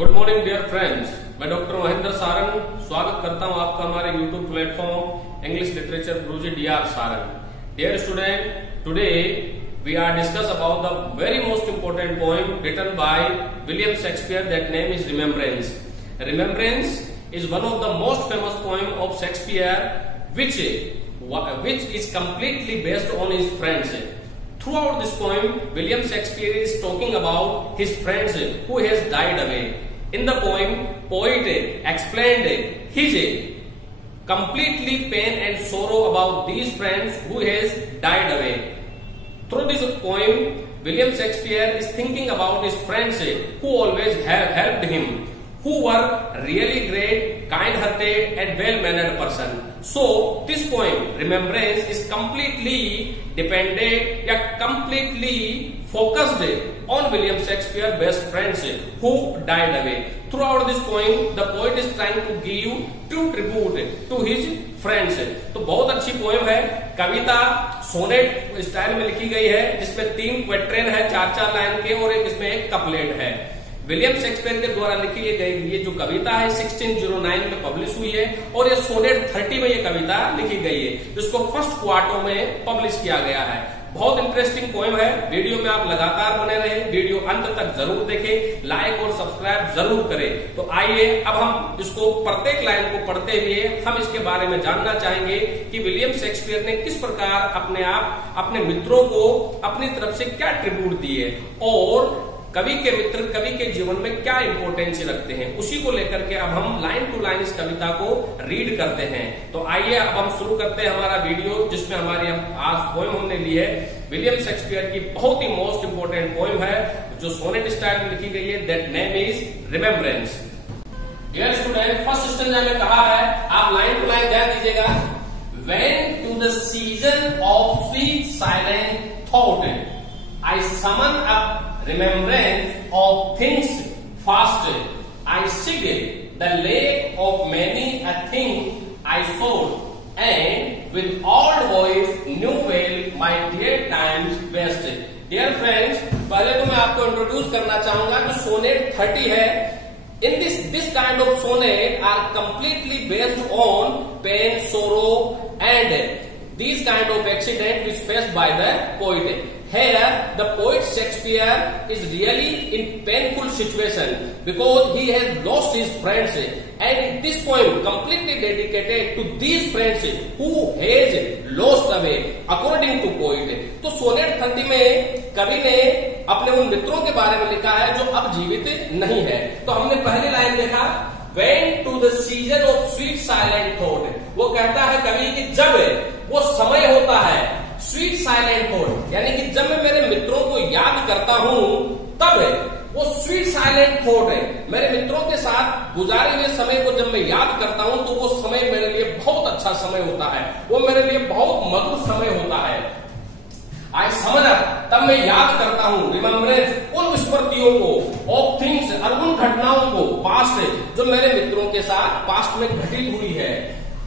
Good morning dear friends, मैं doctor Mahendra Sarang स्वागत करता हूं आपका हमारे YouTube platform English literature Guruji DR Sarang. Dear student, today we are discuss about the very most important poem written by William Shakespeare. That name is Remembrance. Remembrance is one of the most famous poem of Shakespeare, which is completely based on his friends. Throughout this poem, William Shakespeare is talking about his friends who has died away. In the poem, poet explained his completely pain and sorrow about these friends who has died away. Through this poem, William Shakespeare is thinking about his friends who always have helped him, who were really great, kind-hearted and well-mannered person. So, this poem, Remembrance, is completely dependent, completely focused on William Shakespeare's best friends who died away. Throughout this poem, the poet is trying to give true tribute to his friends. तो बहुत अच्छी poem है, कविता sonnet style में लिखी गई है, जिसमें 3 क्वेट्रेन है 4-4 लाइन के और इसमें एक कपलेट है। विलियम शेक्सपियर के द्वारा लिखी गई ये जो कविता है 1609 में पब्लिश हुई है और ये सोनेट 30 में ये कविता लिखी गई है, जिसको फर्स्ट क्वार्टर में पब्लिश किया गया है। बहुत इंटरेस्टिंग पोएम है। वीडियो में आप लगातार बने रहे, वीडियो अंत तक जरूर देखें, लाइक और सब्सक्राइब जरूर करें। तो आइए अब हम इसको प्रत्येक लाइन को पढ़ते हुए हम इसके बारे में जानना चाहेंगे कि विलियम शेक्सपियर ने किस प्रकार अपने मित्रों को अपनी तरफ से क्या ट्रिब्यूट दिए और कवि के मित्र कवि के जीवन में क्या इंपोर्टेंस रखते हैं, उसी को लेकर के अब हम लाइन टू लाइन इस कविता को रीड करते हैं। तो आइए अब हम शुरू करते हैं हमारा वीडियो, जिसमें हमारी आज पोएम हमने ली है विलियम शेक्सपियर की बहुत ही मोस्ट इंपोर्टेंट पोएम है जो सोनेट स्टाइल में लिखी गई है। That name is remembrance. Dear student, first stanza में कहा है, आप लाइन टू लाइन ध्यान दीजिएगा। When to the season of sweet silent thought, I summon up remembrance of things past. I seek the lake of many a thing I sought, and with old voice new well my dear times best. Dear friends, पहले तो मैं आपको introduce करना चाहूंगा कि sonnet 30 है। In this kind of sonnet are completely based on pain, sorrow, and these kind of accident is faced by the poet. Here, the poet Shakespeare is really in painful situation because he has lost his friends, and this poem completely dedicated to these friends who has lost away, according to poet. तो sonnet 30 में कवि ने अपने उन मित्रों के बारे में लिखा है जो अब जीवित नहीं है। तो हमने पहली लाइन देखा, When to the season of sweet silent thought, वो कहता है कवि कि जब वो समय होता है स्वीट साइलेंट थॉट, यानी कि जब मैं मेरे मित्रों को याद करता हूं तब वो स्वीट साइलेंट थॉट है। मेरे मित्रों के साथ गुजारे हुए समय को जब मैं याद करता हूं तो वो समय मेरे लिए बहुत अच्छा समय होता है, वो मेरे लिए बहुत मधुर समय होता है। आई समझ, तब मैं याद करता हूं रिमेम्बरेंस उन स्मृतियों को, ऑफ थिंग्स और उन घटनाओं को पास्ट जो मेरे मित्रों के साथ पास्ट में घटित हुई है।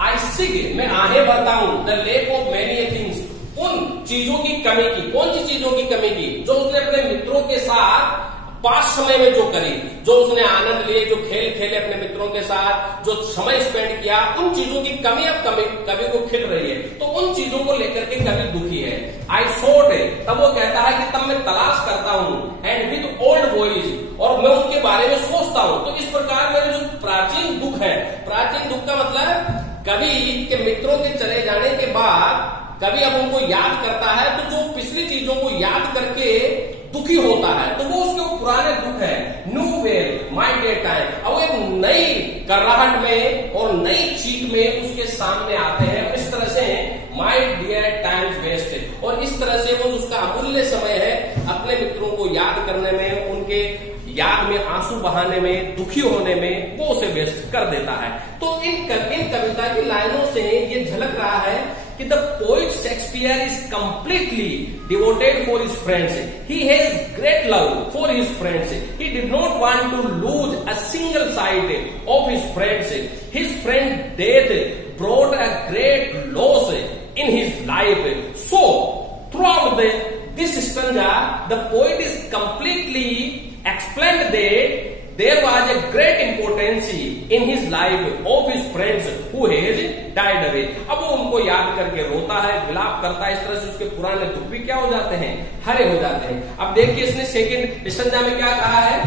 आई सिग, मैं आहें भरता हूं the lake of many things, उन चीजों की कमी की। कौन सी चीजों की कमी की? जो उसने अपने मित्रों के साथ पास्ट समय में जो करी, जो उसने आनंद लिए, जो खेल खेले अपने मित्रों के साथ, जो समय स्पेंड किया, उन चीजों की कमी अब कवि को खिल रही है। तो उन चीजों को लेकर के कवि दुखी है। आई सोट, तब वो कहता है कि तब मैं तलाश करता हूं, एंड विद ओल्ड वॉइस, और मैं उनके बारे में सोचता हूं। तो इस प्रकार मेरे जो प्राचीन दुख है, प्राचीन दुख का मतलब कवि के मित्रों के चले जाने के बाद कभी अब उनको याद करता है, तो जो पिछली चीजों को याद करके दुखी होता है तो वो उसके पुराने दुख है। New well my day time, अब एक नई कराहट में और नई चीख में उसके सामने आते हैं। इस तरह से माई डियर टाइम्स वेस्ट, और इस तरह से वो उसका अमूल्य समय है अपने मित्रों को याद करने में, उनके याद में आंसू बहाने में, दुखी होने में, वो उसे वेस्ट कर देता है। तो इन कविता की लाइनों से ये झलक रहा है कि the poet Shakespeare is completely devoted for his friends. He has great love for his friends. He did not want to lose a single sight of his friends. His friend's death brought a great loss in his life. So, throughout this stanza, the poet is completely explained that there was a great importance in his life of his friends who has died away. अब वो उनको याद करके रोता है, विलाप करता है, इस तरह से उसके पुराने दुख भी क्या हो जाते हैं, हरे हो जाते हैं। अब देखिए इसने सेकंड स्टंजा में क्या कहा है,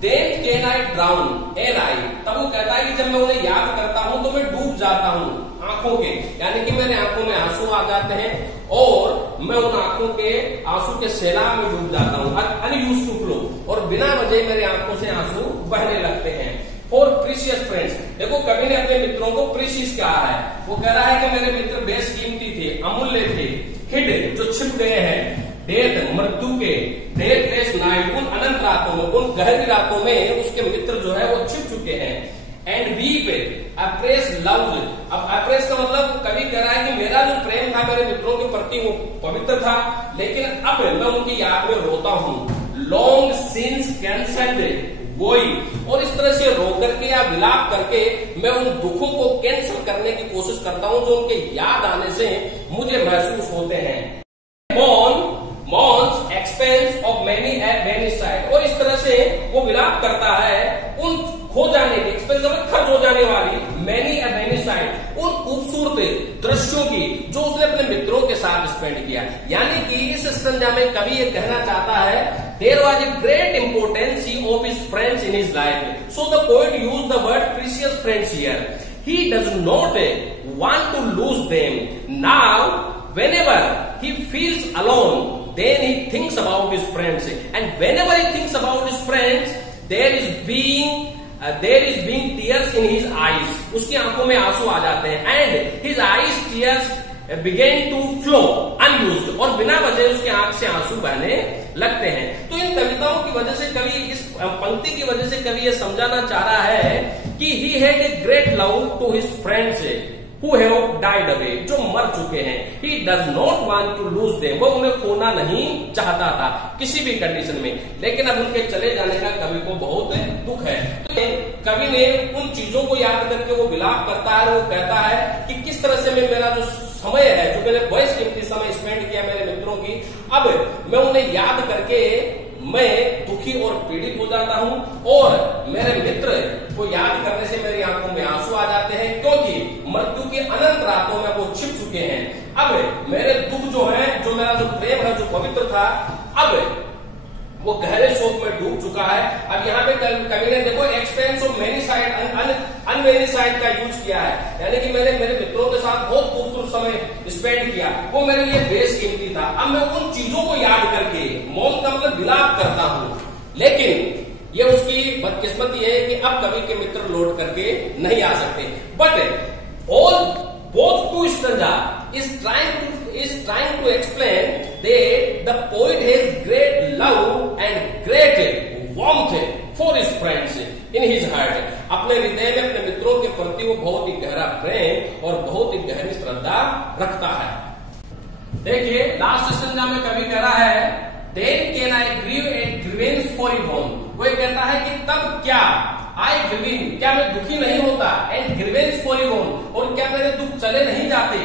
then can I drown an eye, तब वो कहता है कि जब मैं उन्हें याद करता हूं तो मैं डूब जाता हूं आंखों के, यानी कि मेरे आंखों में आंसू आ जाते हैं और मैं उन आंखों के आंसू के सैलाब में डूब जाता हूं, अनयूज्ड टू फ्लो, और बिना वजह मेरे आंखों से आंसू बहने लगते हैं। फॉर प्रीशियस फ्रेंड्स, देखो कवि ने अपने मित्रों को प्रीशियस कहा है, वो कह रहा है कि मेरे मित्र बेशकीमती थे, अमूल्य थे, हिड जो छिप गए हैं, डेथ मृत्यु के, डेथ लेस नाइट उन अनंत रातों में, उन गहरी रातों में उसके मित्र जो है वो छिप चुके हैं। एंड वीप अप्रेस लव, अब अप्रेस का मतलब कवि कह रहा है कि मेरा जो प्रेम था मेरे मित्रों के प्रति वो पवित्र था, लेकिन अब मैं उनकी याद में रोता हूं। लॉन्ग सिंस कैंसल्ड वोई, और इस तरह से रो करके या विलाप करके मैं उन दुखों को कैंसिल करने की कोशिश करता हूं जो उनके याद आने से मुझे महसूस होते हैं। मॉन्स एक्सपेंस ऑफ मैनी वेनिसाइड, और इस तरह से वो विलाप करता है उन खो जाने की, एक्सपेंस खर्च हो जाने वाली, मैनी वेनिसाइड उन खूबसूरत दृश्यों की जो उसने अपने मित्रों के साथ स्पेंड किया। यानी कि इस संज्ञा में कवि ये कहना चाहता है, there was a great importance of his friends in his life, so the poet used the word precious friends here. He does not want to lose them. Now, whenever he feels alone, then he thinks about his friends. And whenever he thinks about his friends, there is being tears in his eyes. उसकी आंखों में आंसू आ जाते हैं. And his eyes tears began to flow unused. और बिना वजह उसकी आंख से आंसू बहने लगते हैं. तो इन कविताओं की वजह से कवि, इस पंक्ति की वजह से कवि ये समझाना चाह रहा है कि he had a great love to his friends who have died away, जो मर चुके हैं. He does not want to lose them, वो उन्हें खोना नहीं चाहता था किसी भी कंडीशन में. लेकिन अब उनके चले जाने का कवि को बहुत दुख है. तो कवि ने उन चीजों को याद करके वो विलाप करता है, वो कहता है कि किस तरह से मैं मेरा जो समय है, जो मैंने बड़े कीमती समय स्पेंड किया मेरे मित्रों की, अब मैं उन्हें याद करके मैं दुखी और पीड़ित हो जाता हूं, और मेरे मित्र को याद करने से मेरी आंखों में आंसू आ जाते हैं, क्योंकि मृत्यु की अनंत रातों में वो छिप चुके हैं. अब मेरे दुख जो है, जो मेरा जो प्रेम है, जो पवित्र था, अब वो गहरे शोक में डूब चुका है. अब यहाँ पे कवि ने देखो expanse of many side, unmany side का यूज किया है, यानी कि मैंने मेरे मित्रों के साथ बहुत खूबसूरत समय स्पेंड किया, वो मेरे लिए बेशकीमती था. अब मैं उन चीजों को याद करके मौन का मतलब विलाप करता हूं, लेकिन ये उसकी बदकिस्मती है कि अब कवि के मित्र लौट करके नहीं आ सकते. But all both two stanzas is trying to explain that the poet has great love and great warmth for his friends in his heart. अपने हृदय में अपने मित्रों के प्रति वो बहुत ही गहरा प्रेम और बहुत ही गहरी श्रद्धा रखता है. देखिए लास्ट स्टैंजा में कवि कह रहा है, Then can I grieve and grievance for you home. वो कहता है कि तब क्या आई ग्रीविंग, क्या मैं दुखी नहीं होता, and grievance for you home, और क्या मेरे दुख चले नहीं जाते,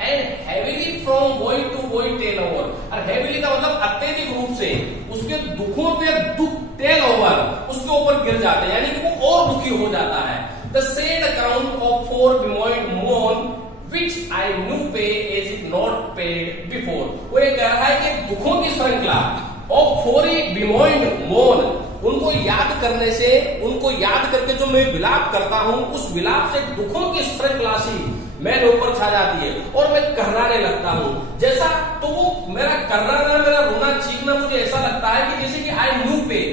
and heavily from boy to boy tell over. और हैवीली का मतलब अत्यधिक रूप से उसके दुखों पे दुख टेल ओवर, उसके ऊपर गिर जाते हैं, यानी कि वो और दुखी हो जाता है. The sad account of four बिमोइड मोन which I knew pay as it not paid before. वो ये कह रहा है कि दुखों की श्रृंखला और फोरी बिमोइड मोन, उनको याद करने से, उनको याद करके जो मैं विलाप करता हूं, उस विलाप से दुखों की श्रृंखला सी मेरे ऊपर छा जाती है और मैं कहराने लगता हूं. जैसा तो वो मेरा कहराना, मेरा रोना चीखना मुझे ऐसा लगता है कि जैसे कि आई न्यू पे,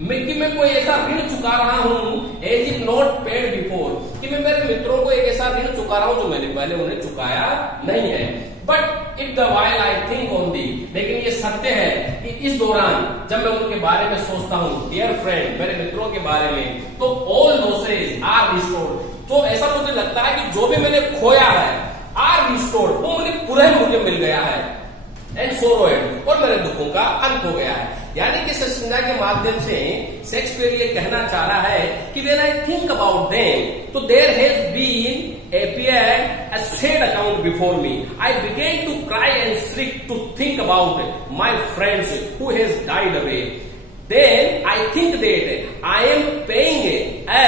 कि मैं कोई ऐसा ऋण चुका रहा हूं, as it not paid before, कि मैं मेरे मित्रों को एक ऐसा ऋण चुका रहा हूं जो मैंने पहले उन्हें चुकाया नहीं है. But if the while I think on the, लेकिन ये सत्य है कि इस दौरान जब मैं उनके बारे में सोचता हूं, डियर फ्रेंड, मेरे मित्रों के बारे में, तो ऑल लॉसेस आर रिस्टोर्ड. तो ऐसा मुझे लगता है कि जो भी मैंने खोया है, आर रिस्टोर्ड, वो मुझे मिल गया है, एंड सोरो एंड, और मेरे दुखों का अंत हो गया है. यानी कि संज्ञा के माध्यम से शेक्सपियर ये कहना चाह रहा है कि when I think about them, तो there has been appeared a sad account before me. I began to cry and shriek to think about my friends who has died away. then I think that I am paying a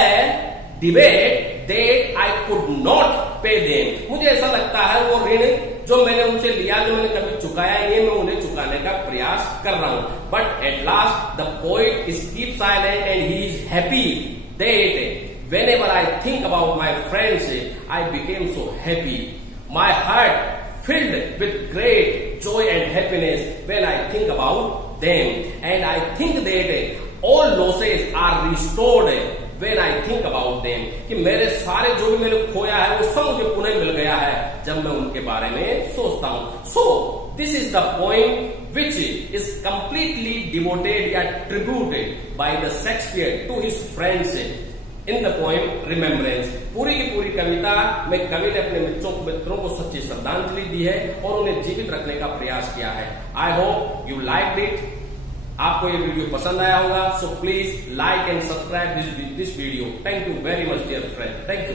debt that I could not pay them. मुझे ऐसा लगता है वो ऋण जो मैंने उनसे लिया, जो मैंने कभी चुकाया नहीं, मैं उन्हें चुकाने का प्रयास कर रहा हूं. But at last the poet is keep silent and he is happy that whenever I think about my friends, I became so happy. My heart filled with great joy and happiness when I think about them, and I think that all losses are restored when I think about them. कि मेरे सारे जो भी मैंने खोया है वो सब मुझे पुनः मिल गया है जब मैं उनके बारे में सोचता हूं. So this is the poem which is completely devoted या tributed by the Shakespeare to his friends in the poem Remembrance. पूरी की पूरी कविता में कवि ने अपने मित्रों को सच्ची श्रद्धांजलि दी है और उन्हें जीवित रखने का प्रयास किया है. I hope you liked it. आपको ये वीडियो पसंद आया होगा. So please like and subscribe this video. Thank you very much dear friend. Thank you.